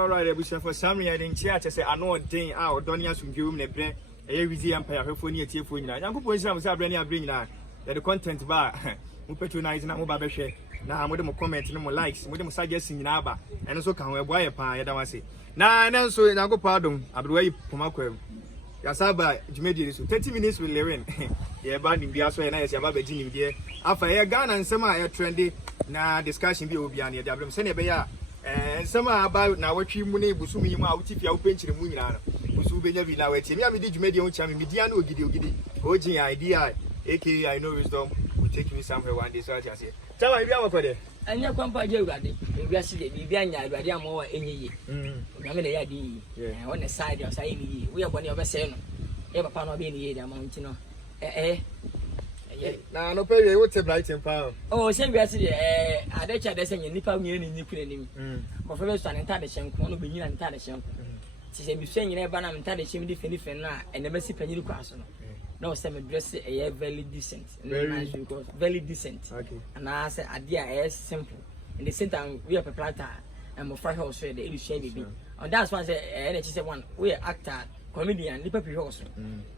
Alright, ebusia for some reason in church say ano den a odonia sumdwum ne bre eye wizi empire hwefo ni etiefo nyina yankopon hira mo say abre ni abre nyina the content ba mo patronize na mo ba behwe na mo de mo comment ne mo likes mo de mo suggest nyina aba eno so ka ho ebo aye pa yeda wase na so yankopon adom abrewayi pomakwem yasaba jumedi so 30 minutes will learn ye ba ni bia so ye na ye aba be ginim die afa ye Ghana nsema a ye trendy na discussion bi obi an ye de abrem se ne be ya sama about na watwi mu ne busu mu yi mu a wuti fia wo penchire mu nyina no busu benya bi na wati me amedi dwumedi ho cha me media na ogidi ogin idea aka I know wisdom will take me somewhere one day so I say tell me bia wakode anya kwampa je urade bia se de bia nya urade amowa enyiye na me na ya di on the side of say ni we abone obese no e papa no be ni ye da mountain no na no pay we te bright in power oh se bia se de adecha de se nipa nyi ni nyi kure nim ko fe be so an tade hyenko no be nyina an tade hyenko ti se bi hye nyina ba na tade hyen di feni na ene masi panyiri kwaso no no se me dress very decent very decent okay and I say idea is simple in the same time we are prepared and mo fa ho so de e hye bibi and that's why say ene chi say one we actor comedian nipa pi ho so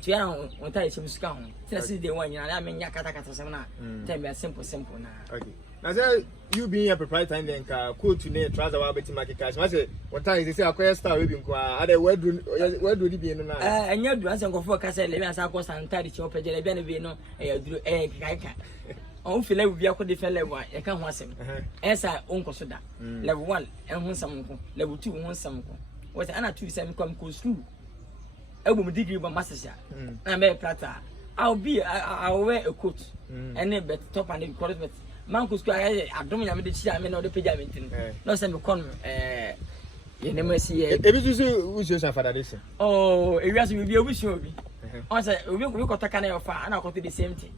ti ya on tade hyen suka ho ti na se de one nyina na me nya kata sem na time be simple na okay now say you being a proprietor and then cool to ne trouser wa beti market cash ma say what time is say akoya star we bi nko a dey where do di bi no na enya du anse nkofo ka say le bi ansa ko santari chi opejele bi na bi no duru kai on feel like we are the level I can't want him. Esa unko so da. Level 1 ehun sam nko, level 2 ehun sam nko. What ana 2 sam come go school. Ebu me degree ba masters ya. Na me plata. I'll wear a coat. And then top and because but man go school I adom ya me de chia me na o de page mentin. No say me kon ye never see e bi so who show father this. Oh, e wi we be show bi. On say we go take na your fa and I got the same thing.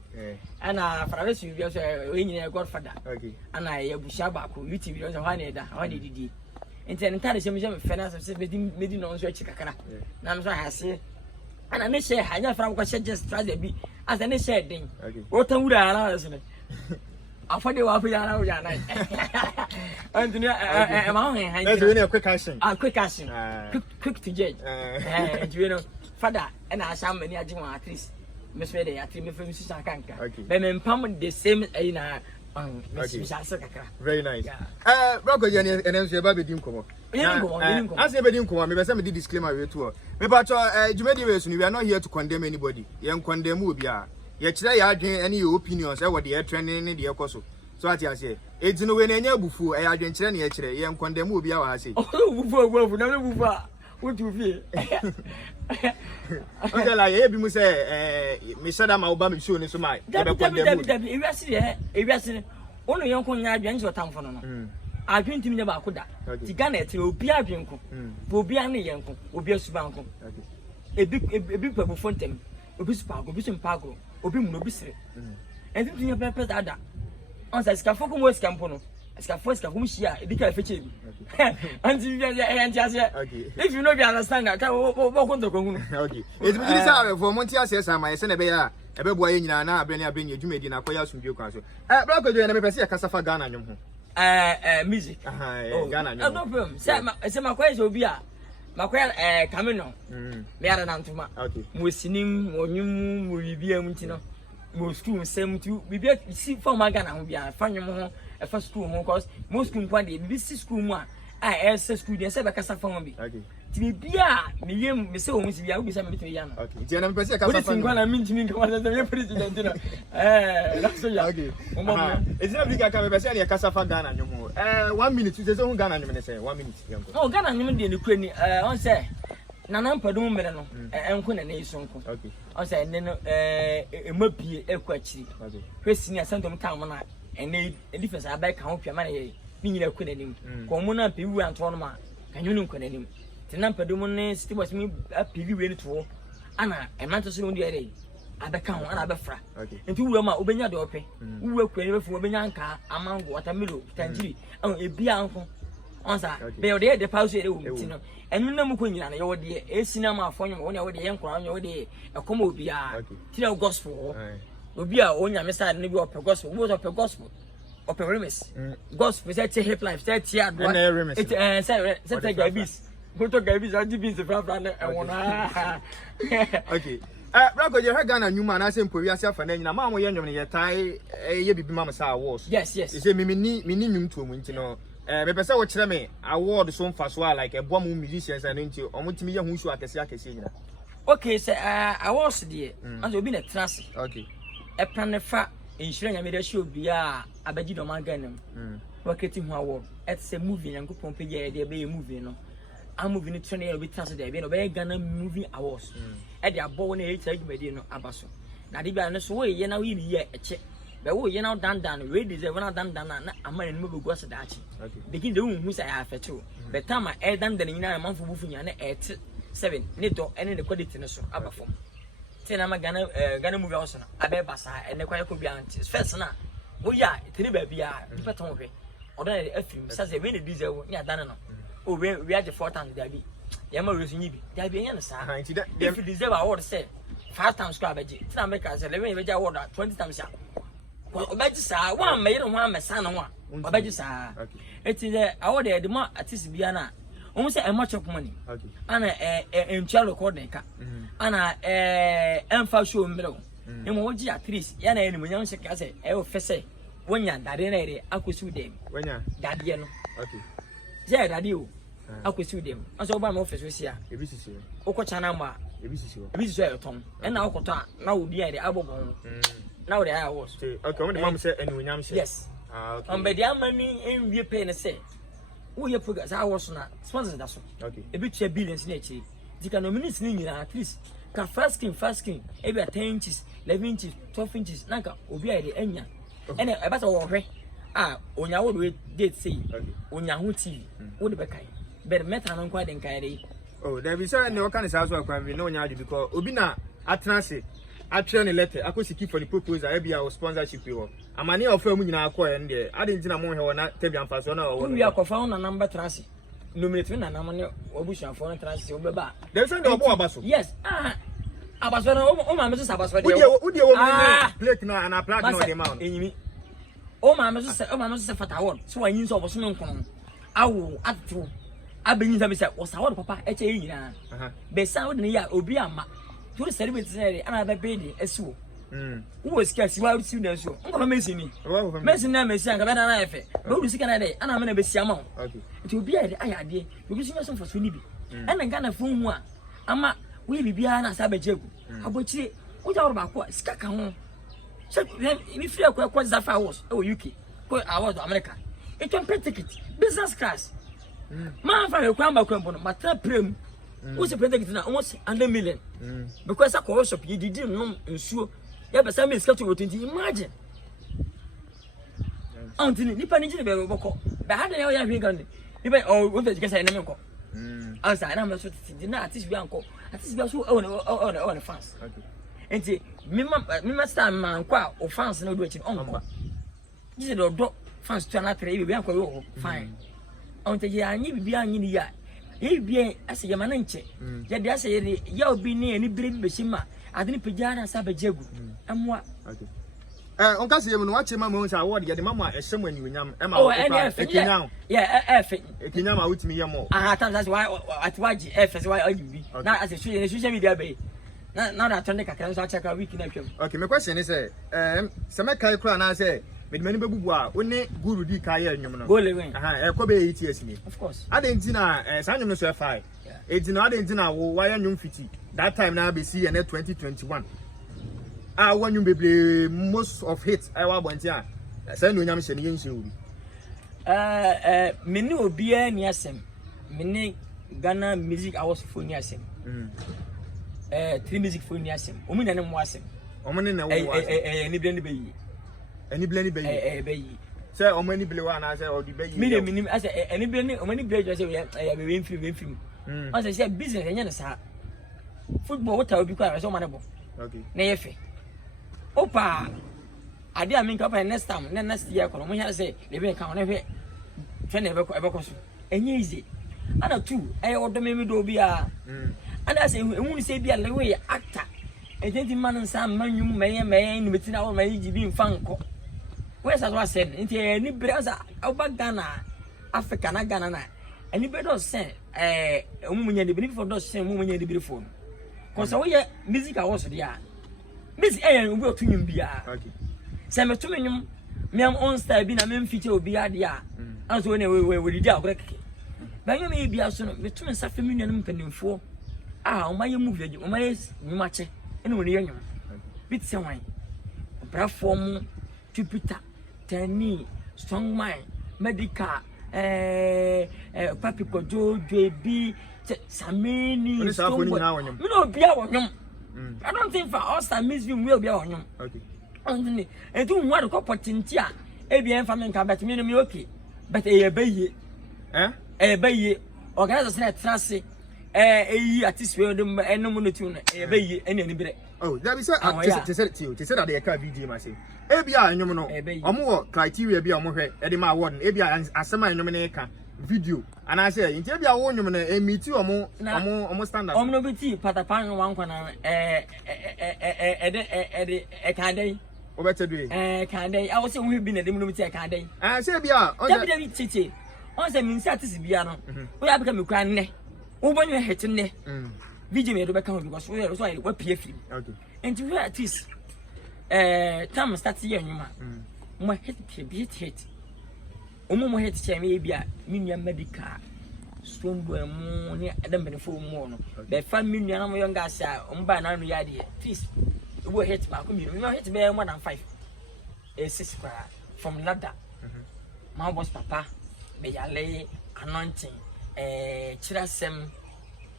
And Farawes we be so we godfather. Okay. And I busha ba ko YouTube we so ha na da ha didi. Enti enta de se me finance se medi no so chikakara. Na me so ha se. And I say ha nya fra ko just try the be as I say den. Okay. What tan wura na so ne. Afode wa fa ya na wo ya na. Anthony ma ho hen. Let's do a quick action. Quick action. Quick to judge. You know father and I shall many at least Miss Fede at me from Susan Kanka. Then in Pam the same in very nice. Rocco Jenny and then Baby Dimko. I say Bedimko, maybe some disclaimer we tour. But we are not here to condemn anybody. Young condemn Ubia. Yet today I drink any opinions what the air training in the Ocoso. So I say, it's no way any bufu, I didn't train yesterday, young condemn Ubia. I say, oh, what you feel? Okay, like every must say, Miss Adam Obama show in so much. If you only young Konya James or town for no. I drink to me about Kuda. Tigana to be a drink, will be an yanko, will be a subanko. A big purple fountain, Obis Pago, Bishop Pago, Obim Nobis. And if you purpose that, on the scaffolding was Campono. First, Kamushia, a big fetching. If you know, you understand that. Okay. It's for Montia says, I send a bear, a boy in Yana, bring you made in a quiet from your council. Broker, you never see a Casafa Ghana. Music. Ghana. No problem. Say my question will be a Macquarie Camino. Mera Nantuma. Okay. Musinim, or you will be a Mutino. Most school same to be see for my Ghana will be a funny more. A first school because most school one day this school one I school they say Casa for me. Okay. To be me so much be be some between yan. Okay. It's an person Casa for me. I mean to me the president. That's so yeah. Okay. It's not big can be say Casa for Ghana no more. 1 minute you say Ghana you say 1 minute. Oh Ghana you dey no kwani on say Nana Padum me no enko na na isonko. Okay. On say ne no emapie ekwachiri. Okay. Kwesi ni Santom town na and they difference I back home piamana ni nyina kɔ nanim kɔn na pewu anto no ma kanyo no kɔ nanim tenam pedum ne city was me pewu we ne to ana emanto so no dey abeka ho ana abefra enti wura ma obenya de ope wuwa kwani befu obenya anka amango watermelon tanjiri ebi anko onsa be o dey pause dey wo mti no enu na mu kɔ nyina na ye wo dey esina ma afɔnyo wo ne wo dey yenkora wo dey ekɔma obia tire gospel obi a onya mesa ne bi ope gospel wo ope gospel open remix gospel say hip life say tia do it say gabis photo gabis gabis fra na e wona okay Brago je Ghana nyuma na se mpowi ase afa na nyina ma mo ye nwom ne ye tai ye bibi ma sa awards yes say me ni nwum to mu nti no me pese wo kire me award so mfa so like e bo mu musicians and nti o mutimi ye hu show akese nyina okay say awards de anzo obi na trance okay e plan fa insure nya me de show bia abaji do man Ghana wakati hu award it's a movie yankopon page de be movie no a movie ni trend e be trance de be no be Ghana movie awards e de abo na e tagi mede no abaso na de bia no so we ye na we ni ye eche be wo ye na dan we deserve na dan na amana ni mabegu ase da achi begin de hu say afeto be time e dan nyina manfo bufu nya na et 7 ni to ene the quality no so abafom tina ma Ghana movie awards na abeba sa ene kwa yakobia anti first na wo ya tini ba bia peton hwe odo na afim say we ni deserve ni adan no o we age 4 times there be yama we so nyibi there be nya sa if you deserve award say 5 times square beji tina America say le we beji award 20 times ya obeji sa one me yero ho amesa no ho obeji sa eti the award e de ma artist bia na o say much of money ana encha recording ka ana emfa show mbelo emo woji at least ya na eni mo nyam sheka say e o fese wonya dade na ere akosi dem wonya dade no okay je dade o akosi dem aso ba ma office sia ebi sisi okocha na ma ebi sisi e tom e na okoto a na obi a de abobon na we I was okay when the mom say eni wonya mse yes okay be dia mani enwie pay ne say wo ye program I was na sponsor da so okay ebi tua billions na echi dika no minutes ni nyina at least ka first king ebi 10 inches 11 inches 12 inches nanka obi a de anya ene e ba so wo hwe onya wo do date say onya ho tv wo de be kai be meta no kwa de nkai de oh there be say ne o kan say so akwan bi no onya de because obi na atranse atwe ne letter akosiki for the proposal e bia o sponsorship wo amane of am nyina akọ en de ade ntina mo hwe wona tabi amfa so na wo wi akọfa na number transi nominate na namane obusuan for na transi obeba there say the obo abaso yes abaso na o ma me so abaso de udi wo plate na na plate no de ma enyimi o ma me so fata won so wanyin so oboso nkon awo atu abenyin sa be say o sa won papa e che nyina be sa won ne ya obi ama to celebrate na ana ba be de esuo wo sika si wa si na so ngoma mesi ni mesi na mesi an ka ba na efe be wo sika na de ana me na be si ama okay ti obi a de aya de obi si so for so ni bi ana Ghana fun hu a ama we bibia na sa ba jegu abochire wo ja ba ko sika ka ho se mi free ko Zafa House o UK ko award America it can pay ticket business class man fa ko amba ko mbono matra prem wo se pay ticket na almost 100 million because a shop you did no nsuo ya be say me schedule 20 imagine antini nipa ni gine be boko be hada ya hwe gan nipa o wo be say na me nko ansa na me so titi na artist bi anko artist bi so o fans okay enti mima star man kwa o fans na do achi onko gise do fans tu na tere bi anko yo fine onte je anyi bi anyi ni ya bi ase je mana nche je de ase ye ya obi ni eni bire bi shima adini pejana sa bejegu amwa okay onka se yemu no wache mama on sa award ye de mama ehye aniwo nyam e ma ekinyam yeah ekinyam a wutimi ye mo that's why atwaji first why oyibi na as a social media be na that turn kakra so check a week na twam okay my question is se me kai kura na say me de mani bebubu a oni guru di kai anwum no go lewen ko be ETS ni of course adentina sa anwum no so F5 edina adentina wo why anwum fiti that time na be see na 2021 wanyu bebre most of hits I wa bonti a say no nyam hye ne yenhye obi me ni obi ani asem me ni Ghana music awards for ni asem three music for ni asem omu na ne mo asem omu ne na wo asem ni blend be yi ani blend be yi be yi say omu ani ble wa na say odi be yi me de minim ase ani blend omu ani blend say ya be film on say business enya na sa football what obi kwa so manebo okay na yefe opa ade aminka pa next time next year ko mo hia say le be ka na hwe fe na ebe ko so enye easy ana two odomemi do bia ana say ehunu say bia le we actor ejenti man nsa manyum meye ni betina wo mayi jibi mfa nko where's that was said into any brother over Ghana Africa na Ghana na any better say woman the benefit for those same woman the beautiful cause we music also there music we go to him bia okay say me to me am on style bi na me feature obi ade a anso we did agrek ba you me bia so me to me sa family no mpanimfo o maye movie o maye nyumache ene woni yanyum bit say wan platform Jupiter Tani Strongman Medical Papi Kojo JB Samini me no bia wonyum I don't think for us that miss you will be wonyum okay and do one ko potentia e bia en family kan bet me no me okay but e baye e baye organize na trase eyi artist we dem enum no tune e baye ene ni bere oh that be say they said that they can video ma say e bia enum no omo wo criteria bia omo hwe e de ma award e bia asema enum ne ka video and I say inti bia wo enum no e meet omo standard omo no beti patapan wan kwana kan dey o better do kan dey I was say we be na dem no beti kan dey say bia on dey titi on say min say artist bia no we abeka me kwan ne wo bonyo het ne video me do beka ho because we so I pay film okay and we artist time start here nyuma mo hit mo hit cheme bia minya medical strong mu ne adam benefo mu no be family na mo yonga sha mba na no yade artist we hit ba ko mi no hit be more than 5 6 from ladder my boss papa be yale anointing chirasem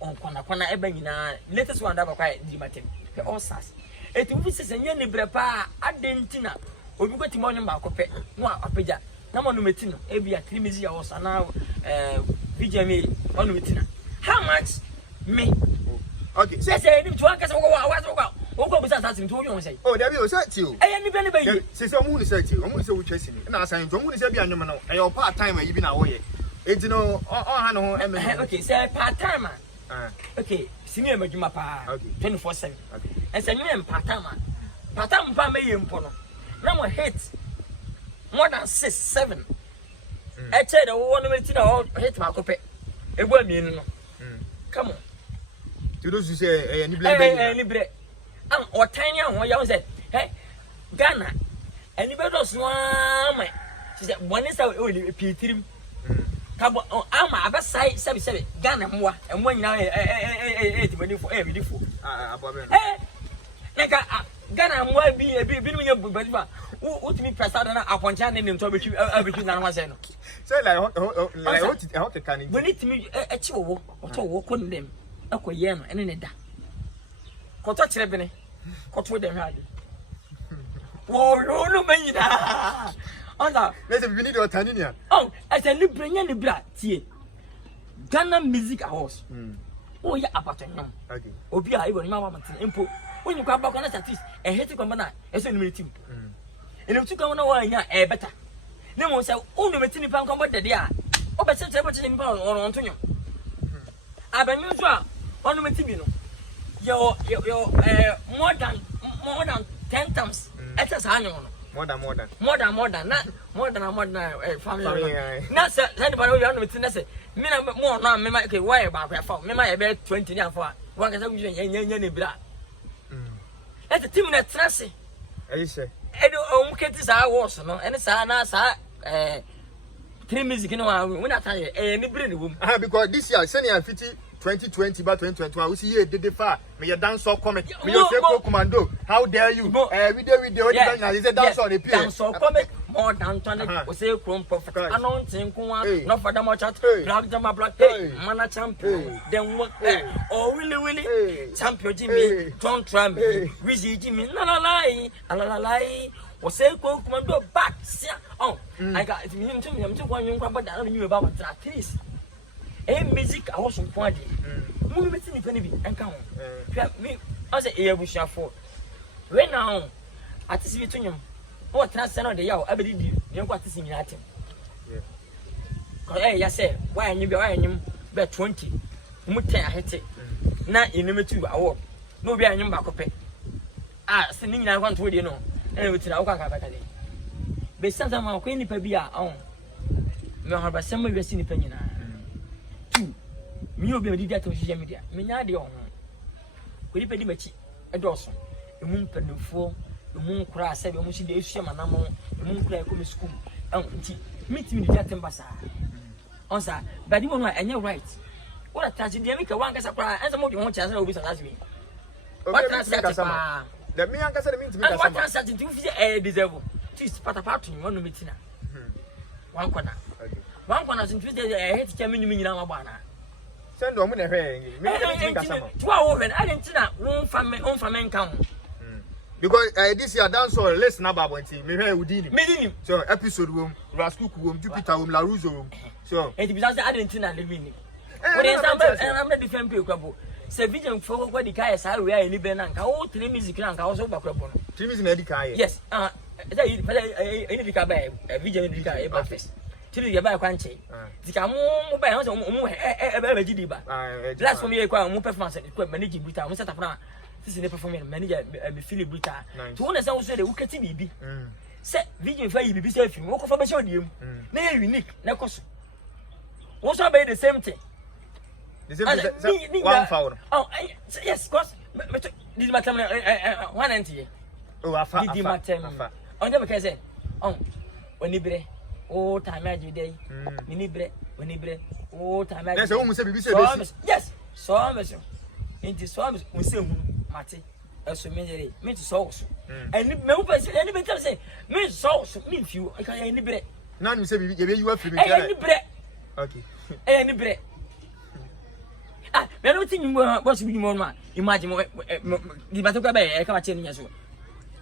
on kwana eba nyina latest one da ba kwa di matem the all stars etu fi sese nya ni brepa adentina obi kwati mo nyamba akopɛ no apagya na mo no meti no ebia krimizi ya wosa na VJM ono metina how much me okay sese ni to aka se wo bisa sasim to wo say oh there be o say ti o ni be ni bayi sese omu ni say ti omu ni say wo twesi ni na asan to omu ni say bia nwom no e part time ayi bi na wo ye enti no ha no ho okay say part time okay senior majuma pa 24/7 okay and say me part time pa me yempo no na mo hit more than 6-7 e che de wo no meti na hit ma kope egbu amienu no come on to those who say any blame ni bre am o tiny an ho ya say hey Ghana any be do so am she say one is o li p3 kabo ama abasai 77 Ghana mwa enwa nyina timani for bidifo abobe neka Ghana mwa bi no nya badifa utimi presada na aponcha ne nto betwi na no say no say like what can you when it me echi wo oto wo ko ndem akoye no ene ne da koto kire bene koto dem hade wo yo no manyina onda let's we need your tanania oh as a libranya ni bra tie Ghana Music Awards oh ya apatenyo okay obi a ibo ni mama matin empo onyi kwa ba kona artist e heti kwa na eso ni team ene tu kwa na wa nya e better ne mo say onu metini pa nkombo dede a o be che ni pa on tonyo abanyu so a onu metini no yo more than 10 times eta sa anyo no more than family na say anybody we onu metini say me na mo no me ma okay why ba kwa fa me ma e be 20 ni afọ a wan ka say we nya ne bra ete team na trase ayi say edo omuketi sa was no ene sa na sa three music no we na tie ni bere ni wom because this year senior 2020 by 2021 we see here did far me your dance or comment me your fake commando how dare you video na is a dance or the play dance or comment more than 20 we say chrome prophet announcing kwa no for them chat black jama black mana champion then what oh willy champion Jimmy don't try me Wizzy Jimmy la lie we say chrome commando back oh I got it me to one young kwa da no you about at least music I was on point mu me tini pani bi enka ho me I say e abushafo we now artist bi tunyum o trans na de yawo abedi di ne ko artist mi atem ko ya say why anyim be 20 mu 10 ahete na inimetu award na obi anyim ba kope se ni nyina kwanto de no we tira wo kan ka ba ka de be santa ma ko nipa bi a on me ho ba sem we si nipa nyina tu mi obi me di data social media me nya de on ko nipa di machi e do so emu mpanufo emu nkura asebe emu si de ehwe manamo emu nkura ko me school nti meet me di data mbasa on sa but you know enye right what attach dey make one kasa kwa enso mo di ho chance na obi sa last week what attach pa the me ankasa the meet me kasa what attach you feel deserve twist patapatu you want meeting one corner since Tuesday hit chama nyum nyina ma bana send o mo na hwe me meet me kasa ma to a wo hwe I didn't na won fa men kan because this year dance all let's na babonti me hwe udini me so episode wom Rascook wom Jupiter wom La Ruzo wom so it be just I didn't na le me what is I'm not different people say vision for what the guy say we are ni be na nka o three music na nka o so bakwebo no three music na di kai yes that you the guy by vision the guy ba first three the guy kwanche dika mo ba ho so mo e ba gidi ba last for me e kwa mo performance ko manage brutal mo set up na this is the performance manager me feel brutal to one say wo so de wo kati bibi say vision fa yi bibi say film wo ko fa be show diem na unique na koso wo so be the same thing. The same one foul. Oh, yes, cause this matter 190. Oh, afa. This matter. On the because onibre. Oh, time I day. Minibre, onibre. Oh, time I. Yes, who say bibi say yes. So much. Into so much we say mate. So me to sauce. And me person any better say me sauce me few. I can any bre. Now you say bibi you are free. Any bre. Okay. Any bre. Me no think boss bi mo ma imagine di batoka ba e ka ma cheni nyaso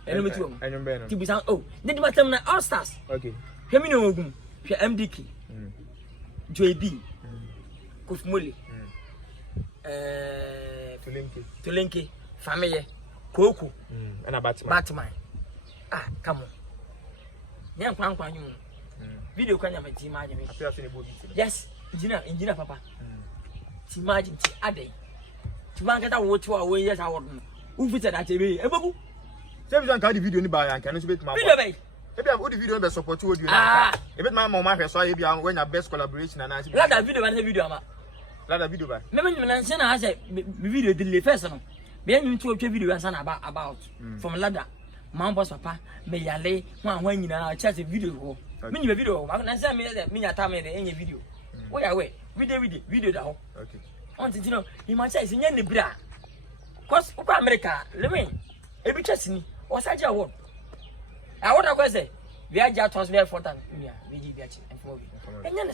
eno metu mo enyo be no ti bisa oh di batam na all stars okay hwe no ogum hwe MDK JB Kofmole Tolenke family Koko na Batman come on nyan kwankwan nyu video kwanya ma ti ma me yes engineer papa imagine ti adai ti man kata wo to awo yes awod who fit that ebe ebebu say vision ka di video ni ba yan kan so bet ma video bay ebi am the video be support audio na ebet ma ma hwe so e bia when your best collaboration na na la da video ba na video ama la da video ba me na nse na ha say video delay first no be anyim to otwa video ansa na about from ladder man boss papa me yale ho ahwa nyina chat video ho me nyima video ho na nse me nya ta me de enye video wo ya we video da ho okay on ti no you must say nya ne bra cause uko America lewe ebi chasini o saje award award akwa say we aja toss very important mia we gi bia chi enfo bi enya ne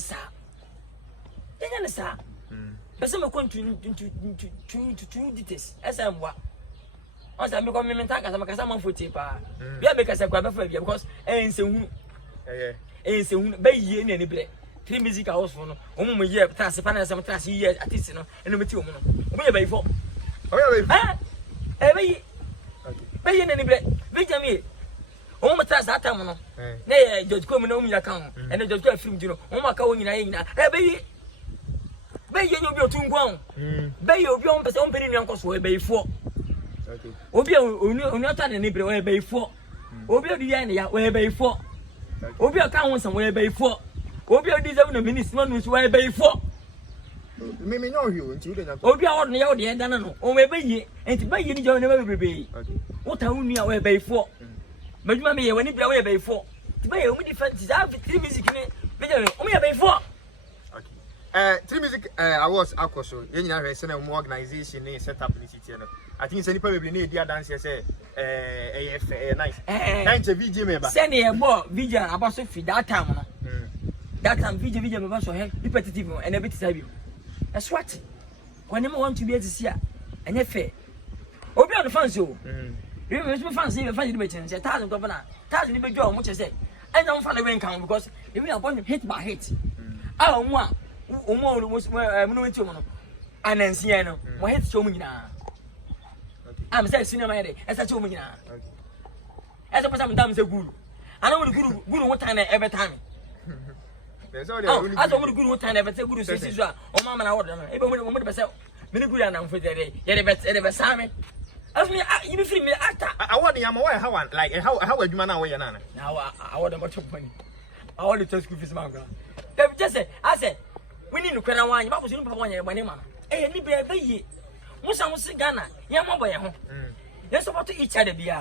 sa pese me ko into details esa mwa on say me ko me menta kasa man foti pa bia me kasa kwa be fa bia because ense hu ense hu be yie ne bre three music house for no omo ye trans pa na some trans ye artist no eno meti omo no omo ye bayfo be ye ne bre be jami omo trans atam no na ye George Kom na omo ya kan eno George Kom film dino omo aka wo nyina ye nyina be ye nyobi otungwan be ye obi on pese on peni nyan koso e bayfo okay obi oni ata ne bre o bayfo obi odi ya ne ya o bayfo obi aka ho san o bayfo obi odi ze no minister no so e bayfo me nyo hwe nti ude nya obi a wod ne ya wod ye dan no o me bayi enti bayi ni jo ne ba bebe okay wota unu a we bayfo maduma me ye wani bra we bayfo ti bayi o mu different za three music ne be je o me ye bayfo okay three music awards akoso ye nyina hwe se na mu organization ne set up ni city no I think say nipa bebe ne dia dance say nice nice video me ba send e bo video abaso fi that time no that time video me ba so he repetitive no and a bit sabi that's what when you want to be to see anya fair obi on fans o we fans say fans be chen say 1000 governor 1000 be jo mo che say I don't follow when count because if we are born hit by hit ah mo no wenti mo no anansia no mo hit show mo nyina am say cinema here esa show mo nyina esa pasa mo dam say guru ana mo guru what time every time there's all the aso mo guru what time every say guru say so o mama na word no e be mo be say me guru ana mfo there ye be same As me, you be free me actor. I want the Yamawa, how like how would you man away, Nana? Now I want much of money. I want to tell school fees, man. They just say, I said, we need to credit one. You was in one year, my name. Eh, ni be ye. Once I was in Ghana, Yama boy, let's support each other. Be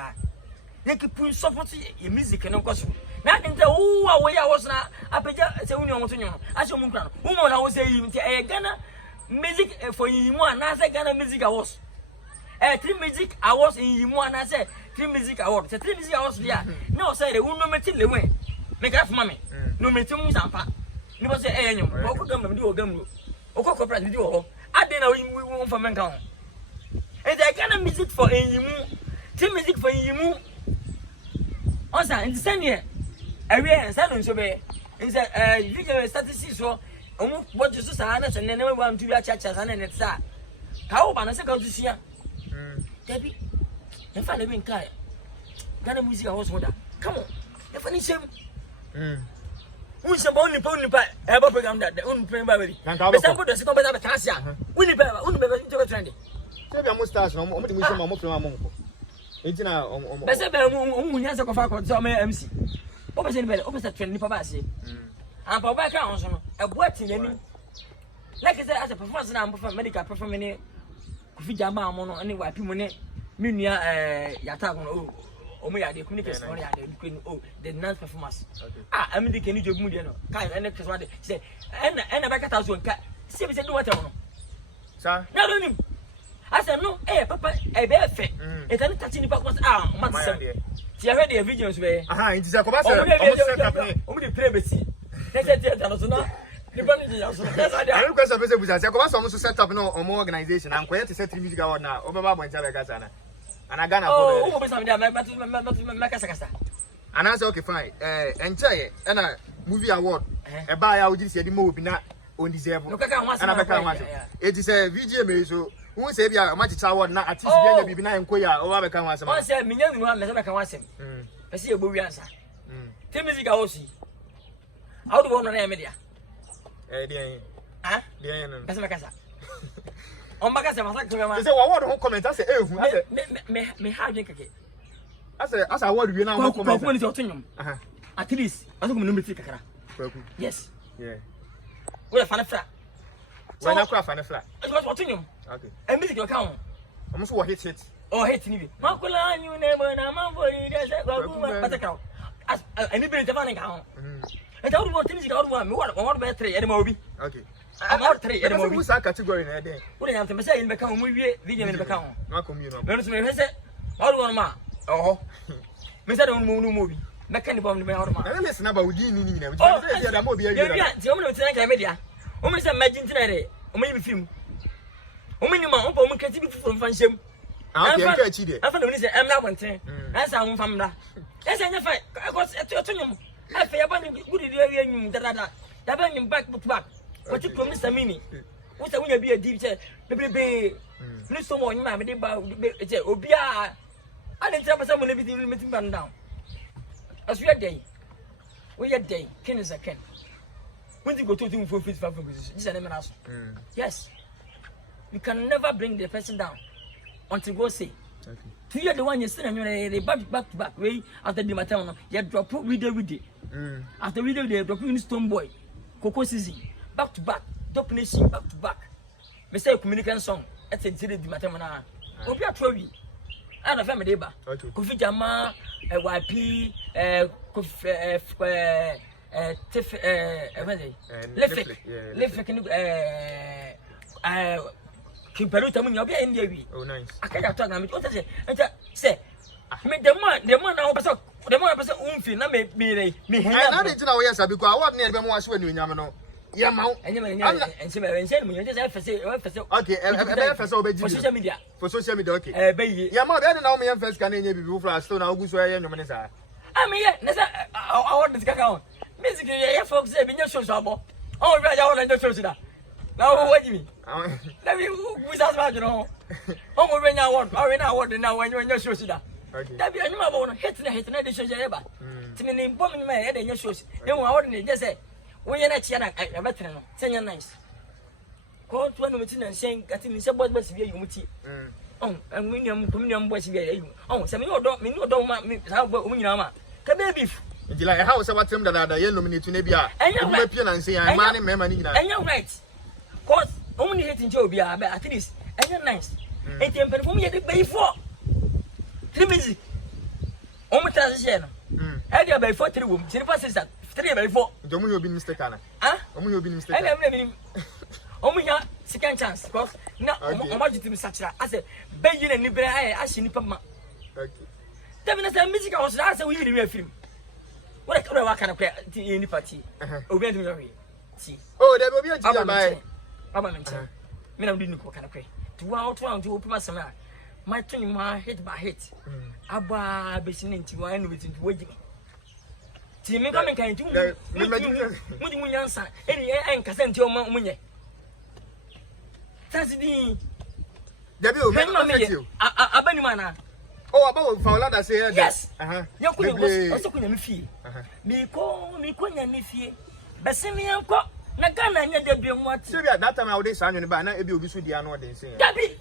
they keep putting support in music and of course. Now, oh, away I was now. I pay you want to know. As your moon, woman, I was saying, Ghana music for you, and I said Ghana music awards. 3 music awards in you, and I said 3 music awards. 3 music awards there. No, say the woman met the way. Make up mommy. No, me too, Zampa. You must say, eh, you go come do a gum. Or corporate video. I didn't know we want for mankind. And I Ghana music for you, 3 music for you. Also, in the same year. Every and Saturn so be. In the video statistics so what you say and then never want to be a church and it's that. How about a second to see? Debbie, if I live in Kai, Ghana music householder. Come on, the funny shame. Who's a only pony by ever program that the own prime baby. But some put us over the Tassia. Winnie Bear, wouldn't be into a trendy. Maybe I must start some more than Monko. It's now Best ever who has a coffee for MC. Opposite trend, Nipabasi. And for back council, a what in any. Like I said, as a performance number for medical performing Fijama mono, any white people, Minia Yatagon, Omea, the communication, the non performance. I mean, the Kenny Mudiano, kind and next one say, and a back at us one cat. See if they do what I want. Sir, no. I said, no, Papa, a bear fit. It's only touching the back was arm, she already a video way. Aha, it is a commercial. Only privacy. They said, I don't know. I request a visit with us. I was set up no more organization. I'm quite to set music out now. Over my Gazana. And I got and I said, okay, fine. Enjoy it. And a movie award. A buy out this year, the movie not undeserved. And I can't. It is a VGM, so. Who say a much award now at least be benign queer or become one. I said, Minion, one never can watch him. I see a booby answer. Timothy Gaosi. How do you want to name media? That's my casa. On my casa, I said, what won't comment? I said, may have drink again. I said, as I want you now, at least I don't know. Yes. Yeah. Well, a fan of flat. When I craft and a flat. I was watching him. Okay. And music account. I'm so hit it. Oh, hit me. Makula, you never know for you. But account. As anybody the money account. And I don't want things out one. What about 3 anymore? Okay. I'm out 3 anymore. Who's that category in a day? What do you have to say in the account? We video in the account. Not communal. Let me say, all one ma. Oh, Mr. Don't movie. Mechanical on the mail. I listen about you. Oh, I'm going to be a media. Almost imagine today. Maybe film. Minimum, I'm getting from Fansham. I'm not one thing. That's how I'm from that. Yes, I was at your tomb. I feel about good idea. That bang back to back. What you promised a mini? What's a winner be a deep set? Baby, listen, one man, Obia. I didn't tell someone everything meeting run down. As we are day. We are day. Ken is a Ken. When you go to do for 55 this is an eminence. Yes. You can never bring the person down until go say. Okay. 2 years the one you still and you back to back way after the matter. You drop video with it. After video they drop in Stone Boy, Coco Season, back to back, Dop Nation back to back. Me say communication song at the matter. Obia Trovi. I don't family deba. Kofi Jama, YP, Tiff, Kimperuta mun yobi ende wi. Oh nice. Akaya talk na me what say the man now person umfi na me henya. Na dey na we yes because award na be mo wase wanu nyam no. Ya ma. Enye me ense mu just fese. Okay, fese obeji. For social media okay. Be yi. Ya ma be na me first can enye bibi for stone na oguso ya nyom ne sa. Me ye na say award this kaka on. Music ye folks say be nya show abo. Oh we ya award nya show da. Now what do you mean? Let me who's as you know. Oh, when I want, now when you're sure that. That be animal bone, hitting the shows ever. To me, bombing my head and your shows. You want just say, we are not a veteran, send your nice. Call to one within and saying, getting in some bus here, you oh communion boys be oh se me odo ma me sa o nyina ma ka be beef Njila e how se watem dada ye nominate na bia o ma pie na nse yan ma ne mema ni nyina enya right cause o ni hate nje obi a at least enya nice e tem per fo me ye be fo trimizi o mo ta se no e dia be fo 3 wom 3 for 6 3 be fo njo mo ye obi ni mistake ana o mo ye obi ni mistake omu ya second chance because na omo jitim sachira ase be yi na ni bere aye ahye ni pama okay tell me say music was that say we really film what kind of any party obi and me see oh there be obi ati buy aba me nche me na ndinu ko kind of to wa to open my sema my tune my hit by hit aba be sin nti wa no betin to wagi ti me come kan ti mu nyansa eni en kasa nti o munye Tasidi. Debi o me abani mana. Oh about Faula that say yes. Yakunya also kunya me fie. Me ko nya me fie. Bese me yanko na Ghana nya da bi mu ati. So bi that time I would say anyo ne ba na ebi obi so dia no den sen. Dabi.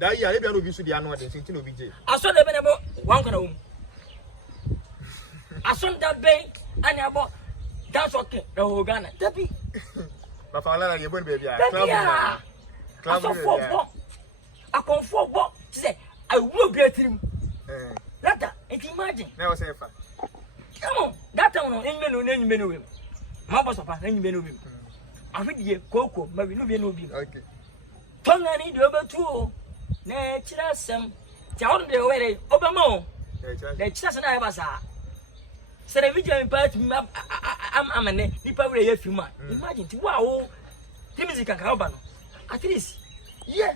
Da ya ebi obi so dia no den sen ti no bi je. Aso da be na bo wan kana wo. Aso da be ani abo that's okay. No Ghana. Dabi. Ba Faula na ye bon be bia. Club. I confirm what say I will be a team. That imagine. Never say fa. Come on, that time no enye no enye me no we. Ma boss papa enye me no we. Afidie koko ma we no be no bi. Okay. Tonga ni de obetu o. Na kira sem. Ti awon de we obama o. Na kira sem na e basa. Se the video impact am amane nipa we ye film. Imagine ti wa o. Ti music kan ka ba no. At least yeah.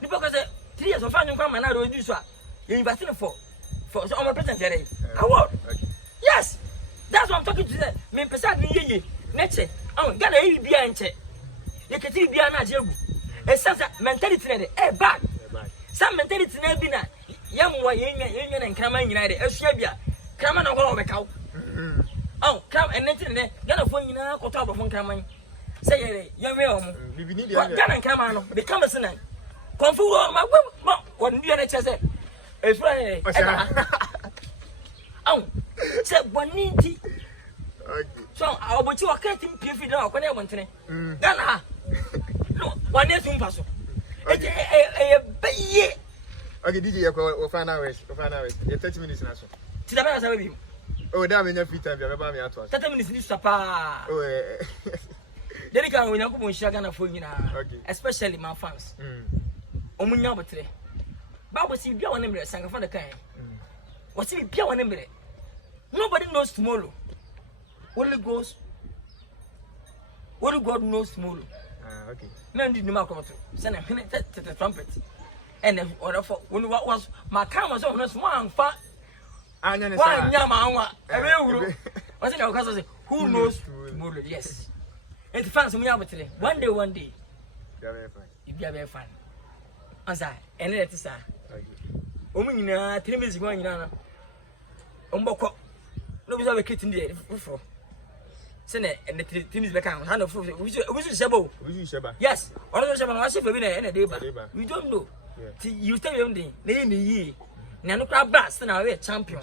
Because 3 years of finding come and I do so. You invested for so I'm a president here. Award. Yes. That's what I'm talking to them. Me pesa ni ye. Neche. Gana e bia nche. You can see bia na jegu. E sense mentality na dey bad. Some mentality na bi na yamwa yenya na nkrama nyina dey asua bia. Krama na go obekaw. Kram eneti ne Gana fo nyina koto abofo nkrama. Say ye we omo. Bibi ni dey. Gana nkrama no become a sinner. Confuse my what do you say? It's right. Oh, say boniti. Okay. So I will you a cutting PF now. When I want to Ghana. No, 1 year soon pass. Okay, DJ, you find out. 30 minutes now. To the man, oh, damn, in your free time, you're about me at 30 minutes this papa. Oh, then you can win a good Shagana for you now, especially my fans. Omunya botre Bible see bia wona mre sangafa de kan what see bia wona mre nobody knows tomorrow only God knows tomorrow okay men did no come to send a the trumpet and or for when what was my camera so no small fa anya ne sa anya ma anwa ebe wuro what say ka say who knows tomorrow yes and fans omunya botre one day bia be fine Ansa, ene leti sa. Omu nyina tremezi gwa nyina na. Omboko. No bi so be kitin de fufuro. Se ne ene tremezi be kan ha no fufuro. Obi so sheba. Yes. Ono so sheba noase bi na ene de ba. We don't know. You tell me ndin. Na ye ni yi. Na no kra blast na we champion.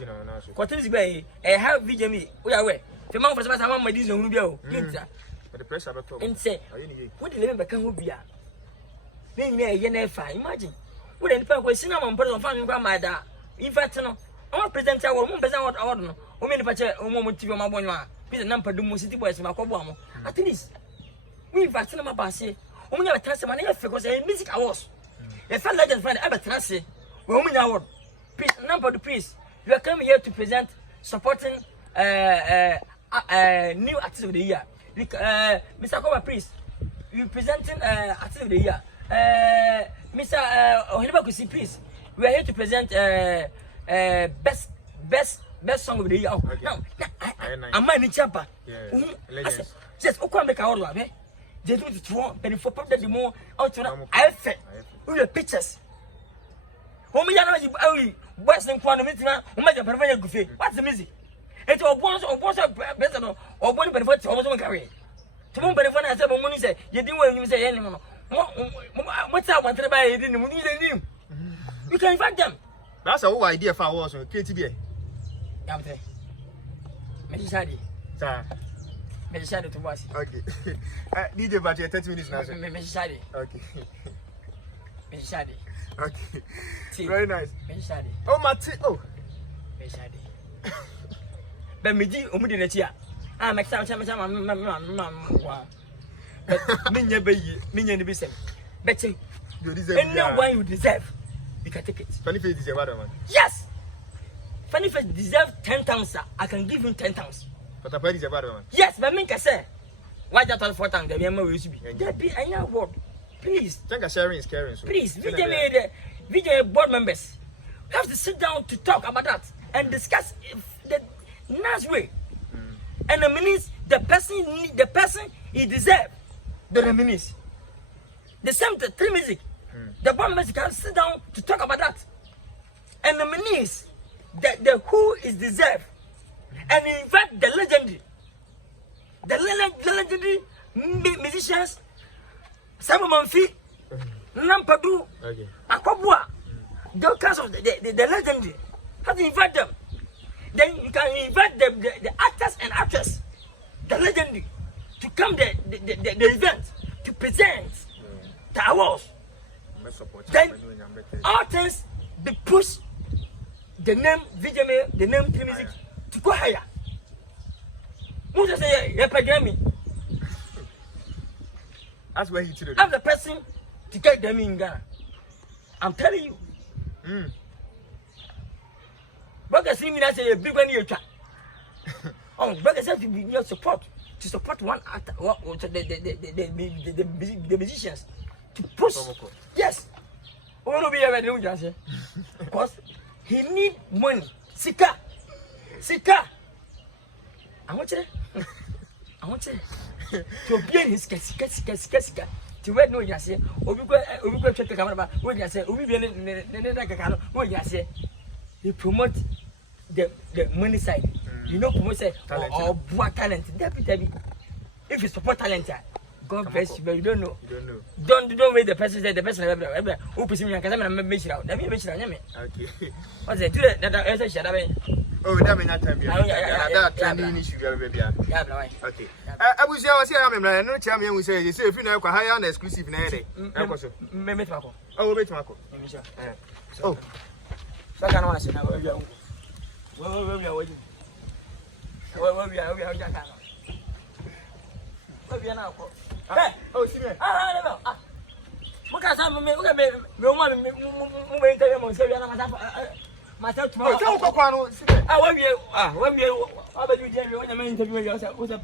Ko tremezi be e have VJM. We are we. Fe man for say man madi zo hunu bia o. Kinta. But the pressure be talk. Nse. What the level be kan ho bia. Imagine. We didn't pay for cinema person fan grandmother. In fact, no, I'm present our woman present what I want. Only patch a moment to my boy. Peter number do city boys in my cobble. At least we in fact cinema passy. Only have a testimony because a music awards. A fan legend friend ever trust. Woman award. Peace number the priest. You are coming here to present supporting new artist of the year. Mr. Cover Priest, you presenting artist of the year. Mr. Ohinibakusi, please. We are here to present best song of the year. Okay. Now, I'm my chapa. Yes. Yes, okay, make our order. They do it wrong, but if for the more out to I felt with the pictures. Home Yana, you Western Quantum, what's the music? It's all once or better or one benefit almost carry. Tomorrow, benefit, I said, when you say, you didn't want to say anyone. What's up? What about it? Didn't need a name. You can invite them. That's a whole idea for us. KTB. I'm there. Mejishadi. Sir. Mejishadi to was. Okay. DJ, but 30 minutes now. Mejishadi. Okay. Mejishadi. Okay. Very nice. Mejishadi. Oh, Mati. Oh. Mejishadi. But me di omudi na tia. Ah, me chama. Wow. But minya ni be sem. Bet you deserve. Anyone you deserve, you can take it. Funny face deserve what man? Yes. Funny face deserve 10,000, sir. I can give him 10,000. But I pay deserve what man? Yes, but me can say. Why that all 4,000? The member will be. There be any word. Please. Think sharing is caring. So. Please, VJ board members. We have to sit down to talk about that and discuss the nice way. And the means the person he deserve the reminisce. The same the three music. The board members can sit down to talk about that. And the means the who is deserved. And invite the legendary. The legendary musicians. Simon Fee, Nampadu, Akobua, those kinds of the legendary. Have to invite them. Then you can invite the actors and actresses, the legendary, to come the event to present the awards. Then all things be push the name VJM, the name Three Music to go higher. Who say Yapagami? That's where he told. I'm the person to get them in Ghana. I'm telling you. Brother see me that say a big one you try. Oh, brother said to be your support one actor, the musicians to push. Yes. We will be able to do that. Because he need money. Sika. I want you. To be in his sika. To wait no yase. Obi go check the camera. We can say obi be ne he promote the money side. You know promote say or talent. Debbie. If you support talent, God bless you, but you don't know. Don't wait the person say the person who push me and can make it out. Let me make it out. Okay. What's it? That shut up. Oh, that mean that time. That training issue, baby. Yeah, okay. I was here. I'm no champion. We say if you know higher and exclusive. Oh, wait, Marco. Oh, so can I say now? Where we are waiting. Where we are now. Hey, oh, see me. No. What can I say? Me woman, me interview say we are myself tomorrow. When we are, how about you, Jerry? When you interview yourself, what's up,